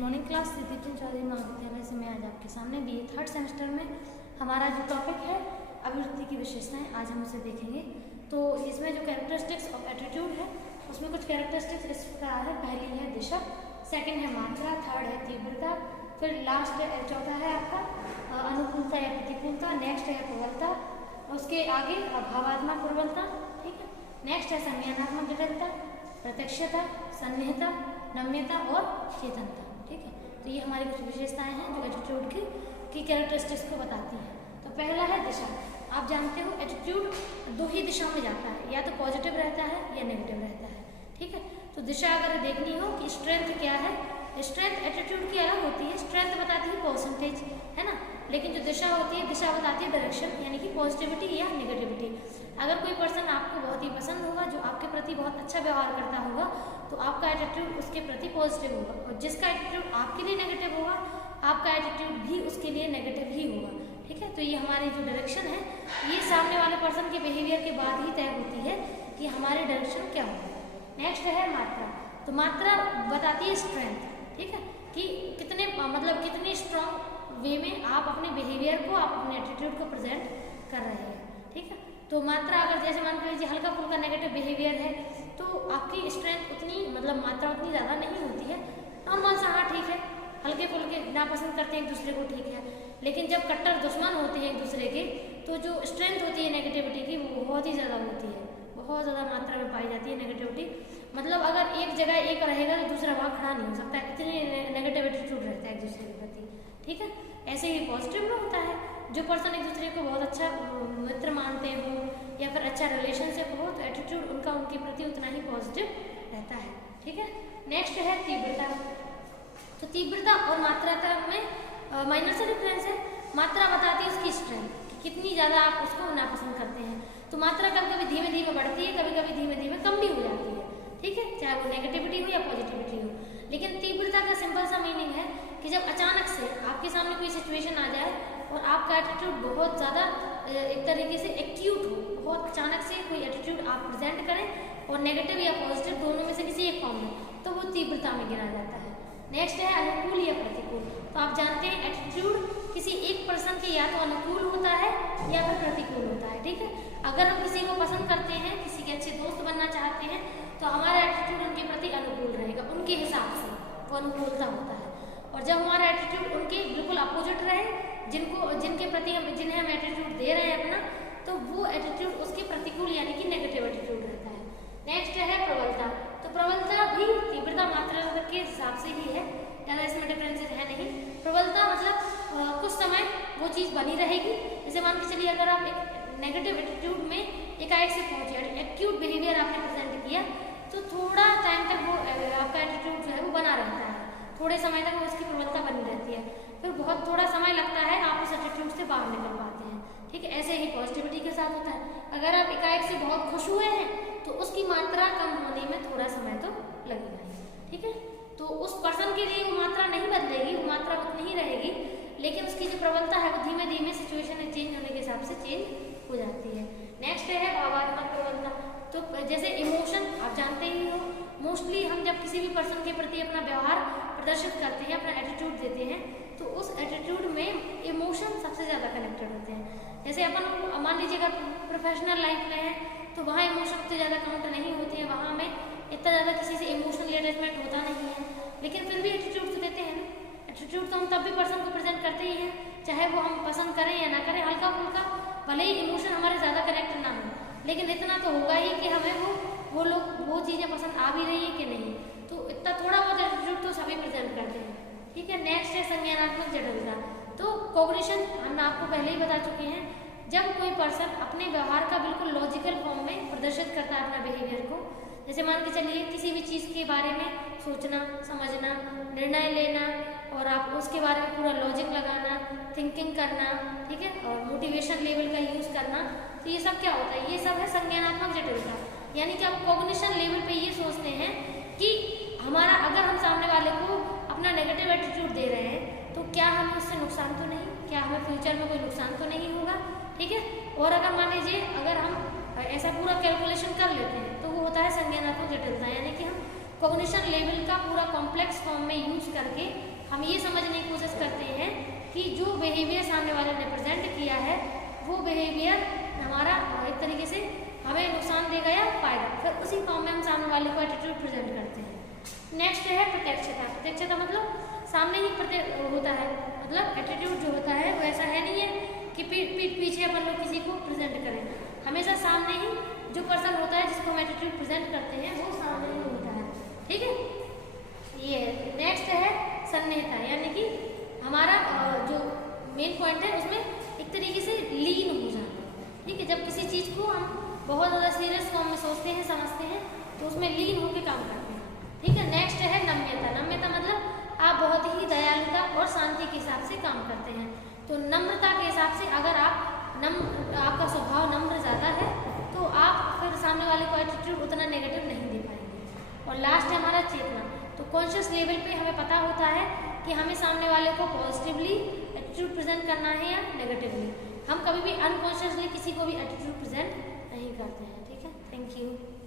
Morning class Nitin Chaudhary महाविद्यालय से मैं आज आपके सामने बीए थर्ड सेमेस्टर में हमारा जो टॉपिक है अभिवृत्ति की विशेषताएं, आज हम उसे देखेंगे। तो इसमें जो कैरेक्टरिस्टिक्स ऑफ एटीट्यूड है उसमें कुछ कैरेक्टरिस्टिक्स इस प्रकार है। पहली है दिशा, सेकंड है मात्रा, थर्ड है तीव्रता, फिर लास्ट चौथा है आपका अनुकूलता या प्रतिकूलता, नेक्स्ट है प्रबलता, उसके आगे भावात्मक प्रबलता, ठीक है। नेक्स्ट है संज्ञानात्मक जटिलता, प्रत्यक्षता, सन्निहितता, नम्यता और चेतनता, ठीक है। तो ये हमारी कुछ विशेषताएं हैं जो एटीट्यूड की कैरेक्टरिस्टिक्स को बताती हैं। तो पहला है दिशा। आप जानते हो एटीट्यूड दो ही दिशा में जाता है, या तो पॉजिटिव रहता है या नेगेटिव रहता है, ठीक है। तो दिशा अगर देखनी हो कि स्ट्रेंथ क्या है, स्ट्रेंथ एटीट्यूड की अलग होती है। स्ट्रेंथ बताती है परसेंटेज, है ना, लेकिन जो दिशा होती है, दिशा बताती है डायरेक्शन, यानी कि पॉजिटिविटी या नेगेटिविटी। अगर कोई पर्सन आपको बहुत ही पसंद होगा, जो आपके प्रति बहुत अच्छा व्यवहार करता होगा, तो आपका एटीट्यूड उसके प्रति पॉजिटिव होगा, और जिसका एटीट्यूड आपके लिए नेगेटिव होगा, आपका एटीट्यूड भी उसके लिए नेगेटिव ही होगा, ठीक है। तो ये हमारी जो डायरेक्शन है, ये सामने वाले पर्सन के बिहेवियर के बाद ही तय होती है कि हमारी डायरेक्शन क्या होगी। नेक्स्ट है मात्रा। तो मात्रा बताती है स्ट्रेंथ, ठीक है, कि कितने मतलब कितने स्ट्रॉन्ग वे में आप अपने बिहेवियर को, आप अपने एटीट्यूड को प्रेजेंट कर रहे हैं, ठीक है। तो मात्रा अगर जैसे मान कर लीजिए हल्का फुल्का नेगेटिव बिहेवियर है, तो आपकी स्ट्रेंथ उतनी मतलब मात्रा उतनी ज़्यादा नहीं होती है। नॉर्मल सा, हाँ ठीक है, हल्के फुल्के नापसंद करते हैं एक दूसरे को, ठीक है। लेकिन जब कट्टर दुश्मन होते हैं एक दूसरे के, तो जो स्ट्रेंथ होती है नेगेटिविटी की, वो बहुत ही ज़्यादा होती है, बहुत ज़्यादा मात्रा में पाई जाती है नेगेटिविटी। मतलब अगर एक जगह एक रहेगा तो दूसरा वहाँ खड़ा नहीं हो सकता, इतनी नेगेटिव एटीट्यूड रहता है एक दूसरे के प्रति, ठीक है। ऐसे ही पॉजिटिव में होता है, जो पर्सन एक दूसरे को बहुत अच्छा मित्र मानते हो या फिर अच्छा रिलेशनशिप हो, तो एटीट्यूड उनका उनके प्रति उतना ही पॉजिटिव रहता है, ठीक है। नेक्स्ट है तीव्रता। तो तीव्रता और मात्रा में माइनर से डिफरेंस है। मात्रा बताती है उसकी स्ट्रेंथ, कि कितनी ज़्यादा आप उसको नापसंद करते हैं। तो मात्रा कभी कभी धीमे धीमे बढ़ती है, कभी कभी धीमे धीमे कम भी हो जाती है, ठीक है, चाहे वो नेगेटिविटी हो या पॉजिटिविटी हो। लेकिन तीव्रता का सिंपल सा मीनिंग है कि जब अचानक से आपके सामने कोई सिचुएशन आ जाए और आपका एटीट्यूड बहुत ज़्यादा एक तरीके से एक्यूट हो, बहुत अचानक से कोई एटीट्यूड आप प्रेजेंट करें और नेगेटिव या पॉजिटिव दोनों में से किसी एक फॉर्म में, तो वो तीव्रता में गिना जाता है। नेक्स्ट है अनुकूल या प्रतिकूल। तो आप जानते हैं एटीट्यूड किसी एक पर्सन के या तो अनुकूल होता है या फिर प्रतिकूल होता है, ठीक है। अगर हम किसी को पसंद करते हैं, किसी के अच्छे दोस्त बनना चाहते हैं, तो हमारा एटीट्यूड उनके प्रति अनुकूल रहेगा, उनके हिसाब से वो अनुकूलता होता है। और जब हमारा एटीट्यूड उनके बिल्कुल अपोजिट रहे, जिनके प्रति जिन्हें हम एटीट्यूड दे रहे हैं अपना, तो वो एटीट्यूड उसके प्रतिकूल यानी कि नेगेटिव एटीट्यूड रहता है। नेक्स्ट है प्रबलता। तो प्रबलता भी तीव्रता मात्रा के हिसाब से ही है, ज़्यादा इसमें डिफरेंसेस है नहीं। प्रबलता मतलब कुछ समय वो चीज़ बनी रहेगी। जैसे मान के चलिए अगर आप एक नेगेटिव एटीट्यूड में एकाएक से पहुँचे, एक्यूट बिहेवियर आपने प्रेजेंट किया, तो थोड़ा टाइम तक वो आपका एटीट्यूड जो है वो बना रहता है, थोड़े समय तक वो उसकी प्रबलता बनी रहती है, फिर बहुत थोड़ा समय लगता है आप उस एटीट्यूड से बाहर निकल पाते हैं, ठीक है। ऐसे ही पॉजिटिविटी के साथ होता है। अगर आप एकाएक से बहुत खुश हुए हैं, तो उसकी मात्रा कम होने में थोड़ा समय तो लगेगा, ठीक है। तो उस पर्सन के लिए वो मात्रा नहीं बदलेगी, वो मात्रा उतनी ही रहेगी, लेकिन उसकी जो प्रबलता है वो धीमे धीमे सिचुएशन चेंज होने के हिसाब से चेंज हो जाती है। नेक्स्ट है भावात्मक प्रबलता। तो जैसे इमोशन आप जानते ही हो, मोस्टली हम जब किसी भी पर्सन के प्रति अपना व्यवहार प्रदर्शित करते हैं, अपना एटीट्यूड देते हैं, तो उस एटीट्यूड में इमोशन सबसे ज़्यादा कनेक्टेड होते हैं। जैसे अपन मान लीजिए अगर प्रोफेशनल लाइफ में है, तो वहाँ इमोशन उतने ज़्यादा काउंट नहीं होते हैं, वहाँ हमें इतना ज़्यादा किसी से इमोशनल अटैचमेंट होता नहीं है, लेकिन फिर भी एटीट्यूड तो देते हैं ना। एटीट्यूड तो हम तब भी पर्सन को प्रेजेंट करते ही हैं, चाहे वो हम पसंद करें या ना करें, हल्का फुल्का, भले ही इमोशन हमारे ज़्यादा कनेक्ट ना हो, लेकिन इतना तो होगा ही कि हमें वो लोग वो चीज़ें पसंद आ भी रही हैं कि नहीं। तो इतना थोड़ा बहुत एटीट्यूड तो सभी प्रेजेंट करते हैं, ठीक है। नेक्स्ट है संज्ञानात्मक जटिलता। तो कॉग्निशन हम आपको पहले ही बता चुके हैं, जब कोई पर्सन अपने व्यवहार का बिल्कुल लॉजिकल फॉर्म में प्रदर्शित करता है अपना बिहेवियर को। जैसे मान के चलिए किसी भी चीज़ के बारे में सोचना, समझना, निर्णय लेना, और आप उसके बारे में पूरा लॉजिक लगाना, थिंकिंग करना, ठीक है, और मोटिवेशन लेवल का यूज़ करना, तो ये सब क्या होता है, ये सब है संज्ञानात्मक जटिलता। यानी कि आप कॉग्निशन लेवल पे ये सोचते हैं कि हमारा अगर हम सामने वाले को अपना नेगेटिव एटीट्यूड दे रहे हैं, तो क्या हमें उससे नुकसान तो नहीं, क्या हमें फ्यूचर में कोई नुकसान तो नहीं होगा, ठीक है। और अगर मान लीजिए अगर हम ऐसा पूरा कैलकुलेशन कर लेते हैं, तो वो होता है संज्ञानात्मक जटिलता। यानी कि हम कॉग्निशन लेवल का पूरा कॉम्प्लेक्स फॉर्म में यूज करके हम ये समझने की कोशिश करते हैं कि जो बिहेवियर सामने वाले ने प्रेजेंट किया है वो बिहेवियर हमारा एक तरीके से हमें नुकसान देगा या फायदा, फिर उसी फॉर्म में हम सामने वाले को एटीट्यूड प्रेजेंट करते हैं। नेक्स्ट है प्रत्यक्षता। प्रत्यक्षता मतलब सामने ही होता है, मतलब एटीट्यूड जो होता है वो ऐसा है नहीं है कि पीछे अपन लोग किसी को प्रेजेंट करें, हमेशा सामने ही जो पर्सन होता है जिसको हम एटीट्यूड प्रेजेंट करते हैं वो सामने ही होता है। ठीक है, ये नेक्स्ट है सन्निहितता, यानी कि हमारा जो मेन पॉइंट है उसमें एक तरीके से लीन हो जाना। ठीक है, जब किसी चीज़ को हम बहुत ज़्यादा सीरियस फॉर्म में सोचते हैं, समझते हैं, तो उसमें लीन होकर काम करते हैं। ठीक है, नेक्स्ट है नम्यता। नम्यता मतलब आप बहुत ही दयालुता और शांति के हिसाब से काम करते हैं। तो नम्रता के हिसाब से अगर आपका स्वभाव नम्र ज़्यादा है तो आप फिर सामने वाले को एटीट्यूड उतना नेगेटिव नहीं दे पाएंगे। और लास्ट है हमारा चेतना। तो कॉन्शियस लेवल पे हमें पता होता है कि हमें सामने वाले को पॉजिटिवली एटीट्यूड प्रेजेंट करना है या नेगेटिवली। हम कभी भी अनकॉन्शियसली किसी को भी एटीट्यूड प्रेजेंट नहीं करते हैं। ठीक है, थैंक यू।